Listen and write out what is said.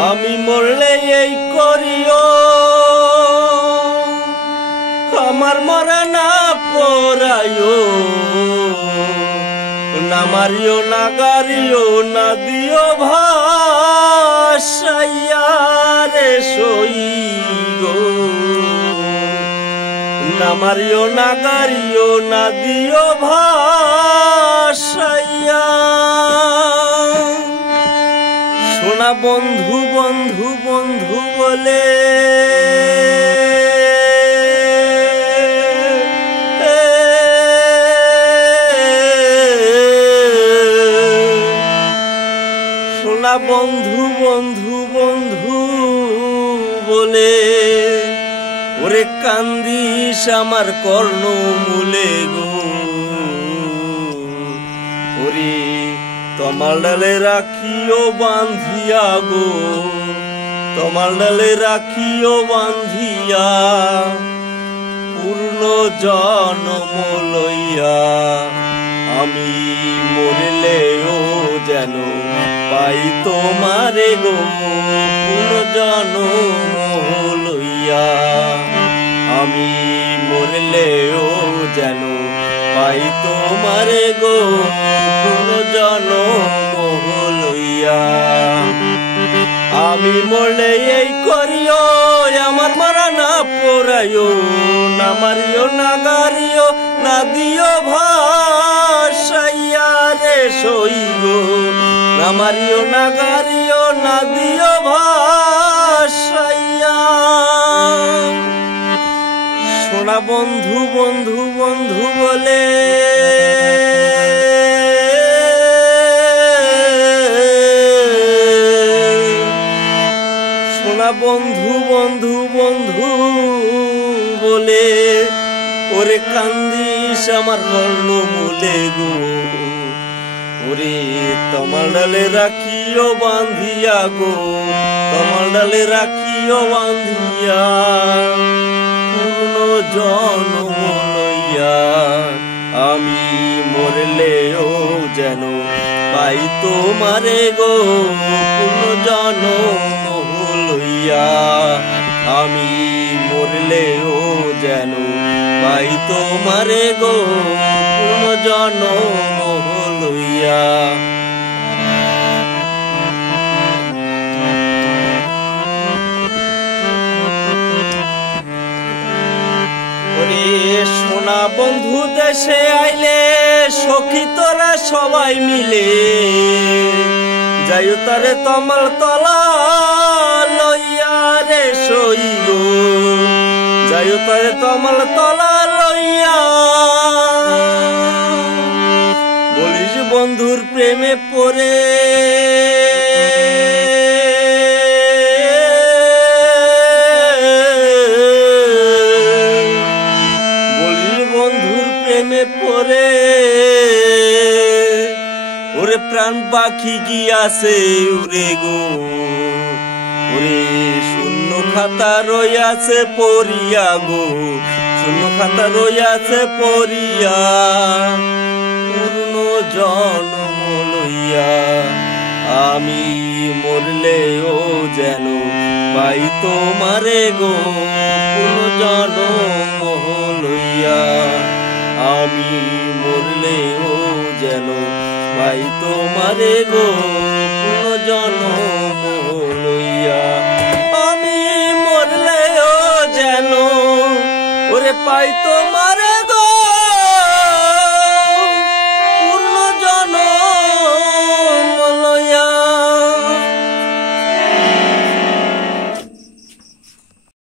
আমি মরলে এই করিও আমার মরা না পরাইও না মারিও না গারিও না দিও ভাসাইয়া রে সই গো না মারিও না গারিও না দিও ভাসাইয়া সোনা বন্ধু বন্ধু বন্ধু বলে সোনা বন্ধু বন্ধু বন্ধু বলে ওরে কান্দিস আমার কর্ণমূলে গো ওরে তোমার ডালে রাখিও বান্ধিয়া গো তোমার ডালে রাখিও বান্ধিয়া পূর্ণ জন্ম লইয়া আমি মরলেও যেন পাই তোমারে গো পূর্ণ জন্ম লইয়া আমি মরলেও যেন পাই তোমারে গো পূর্ণ জন্ম লইয়া আমি মরলে এই করিও আমার মরা না পরাইও না মারিও না গারিও না দিও ভাসাইয়া রে সই গো না মারিও না গারিও না দিও ভাসাইয়া সোনা বন্ধু বন্ধু বন্ধু বলে সোনা বন্ধু বন্ধু বন্ধু বলে ওরে কান্দিস আমার কর্ণমূলে গো ওরে তোমার ডালে রাখিও বান্ধিয়া গো তোমার ডালে রাখিও বান্ধিয়া পূর্ণ জন্ম লইয়া আমি মরলেও যেন পাই তোমারে গো পূর্ণ জন্ম লইয়া আমি মরলেও যেন পাই তোমারে গো পূর্ণ জন্ম লইয়া সোনা বন্ধু দেশে আইলে সখী তোরা সবাই মিলে যাইও তারে তমাল তলা লইয়া রে সই গো যাইও তারে তমাল তলা লইয়া বলিস বন্ধুর প্রেমে পড়ে পরে ওরে প্রাণ পাখি গিয়াছে উড়ে গো ওরে শূন্য খাতা রইয়াছে পড়িয়া গো শূন্য খাতা রইয়াছে পড়িয়া পূর্ণ জন্ম লইয়া আমি মরলেও যেন পাই তোমারে গো পূর্ণ জন্ম লইয়া আমি মরলেও যেন পাই তোমারে গো পূর্ণ জন্ম লইয়া আমি মরলেও যেন ওরে পাই তোমার